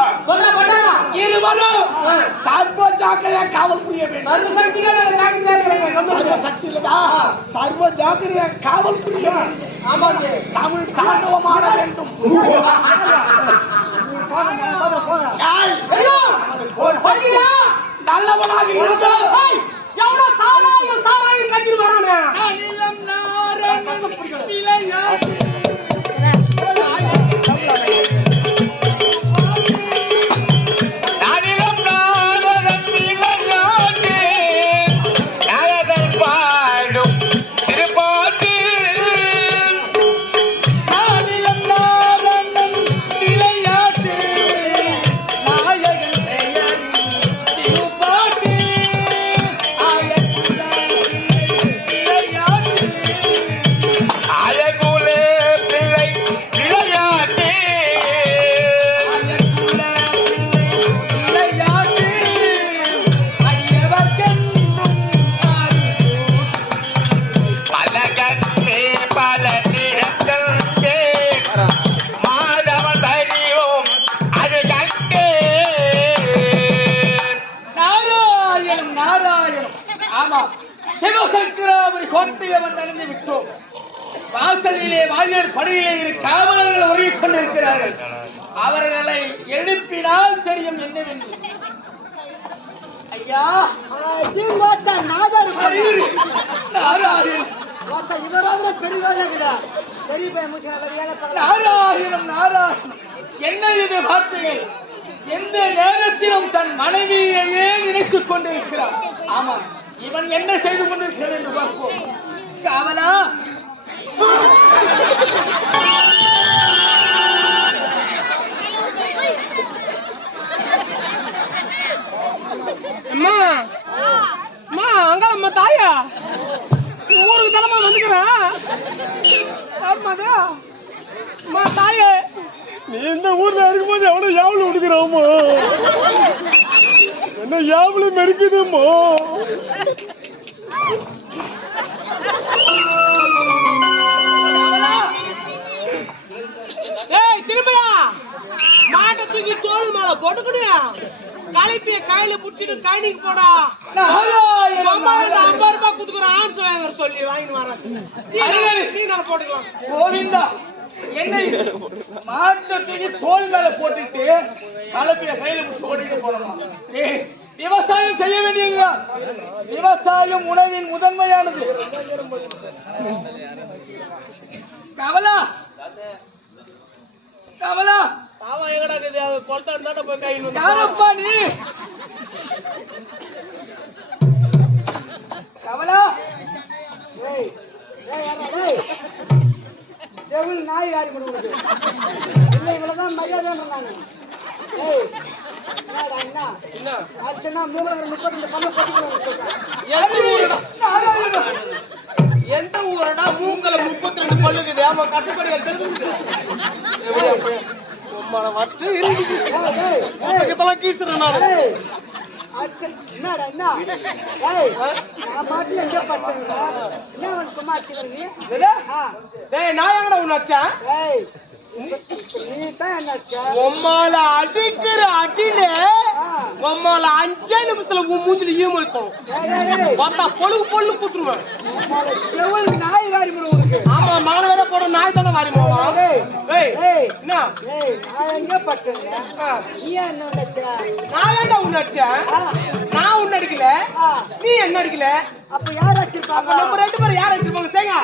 சேகரி ஆட்சிக்காரா இருவரும் சர்வ ஜாக்கிரதையா காவல் புரிய வேண்டும் சர்வ சக்திகள் ஜாக்கிரதையா இருக்கிறாங்க சக்தி இல்லடா சர்வ ஜாக்கிரதையா காவல் புரிய வேண்டும் ஆமாங்க தமிழ் வேண்டும் நல்லவனாக இருக்க ஏய், எவனோ சாராயம் சிவசங்கராமரி கோட்டையை வந்து அடைந்து விட்டோம். வாசலிலே வாரியர் படையிலே இரு காவலர்கள் உறங்கிக் கொண்டிருக்கிறார்கள். அவர்களை எழுப்பினால் தெரியும் என்னவென்று. ஐயா! ஐயரு, நாராயணம் நாராயணம் நாராயணம் என்ன இது வார்த்தைகள்? எந்த நேரத்திலும் தன் மனைவியையே நினைத்துக் கொண்டிருக்கிறார். ஆமா இவன் என்ன செய்து கொண்டிருக்கிறது என்று பார்ப்போம் காவலா அம்மா அம்மா அங்க அம்மா தாயா ஊருக்கு தலைமை வந்துக்கிறேன் ஆமாதா அம்மா தாயே நீ இந்த ஊர்ல இருக்கும்போது எவ்வளவு எவ்வளவு விடுக்கிறாம்மா என்ன யாவலும் மெருக்குதும்மா ஏய் திரும்பியா மாட்டை தூக்கி தோல் மேல போட்டுக்கணும். களைப்பிய கையில புடிச்சிட்டு கைனிக்கு போடா. ஐம்பது ரூபாய் குடுக்குறேன் ஆன்ஸ் வாங்க சொல்லி வாங்கிட்டு வரேன் நீ நான் நான் போட்டுக்கலாம். கோவிந்தா என்ன? மாட்டை தூக்கி தோல் மேல போட்டுட்டு கலப்பிய கையில பிடிச்சு ஓடிட்டு விவசாயம் செய்ய வேண்டியதுதான் விவசாயம் உணவின் முதன்மையானது. கவலா கவலா போய் யாரப்பா நீ? கவலா செவில் நாய் யாரி முடிவுக்கு இல்லை இவ்வளவுதான் மரியாதை நானு எந்த ஊருடா நாராயணன். மூக்கல முப்பத்தி ரெண்டு பல்லுக்குது ஆமா கட்டுப்படி உம்மன கீசுறேன் என்னடா என்ன பாட்டுல எங்க பார்த்தேன் என்ன சும்மா அடிச்சுக்கிறீங்க டேய் நான் எங்கடா உன்னை அடிச்சேன் உம்மால அடிக்கிற அடியில உம்மால அஞ்சே நிமிஷத்துல உன் மூஞ்சில ஏய் பார்த்தா பொழுது பொண்ணு குத்துருவேன். செவில் நாய் வாரி முடிவுக்கு ஆமா மகன வேற போற நாய் தானே வாரி என்ன? எங்க பட்டேன்? நீ என்ன அடிச்ச நான் ஏன்டா உன்னை அடிச்சேன் நான் உன்னை அடிக்கல. நீ என்ன அடிக்கல? அப்ப யார் அடிச்சிருப்பாங்க? நம்ம ரெண்டு பேரும் யார் அடிச்சிருப்பாங்க? சேங்க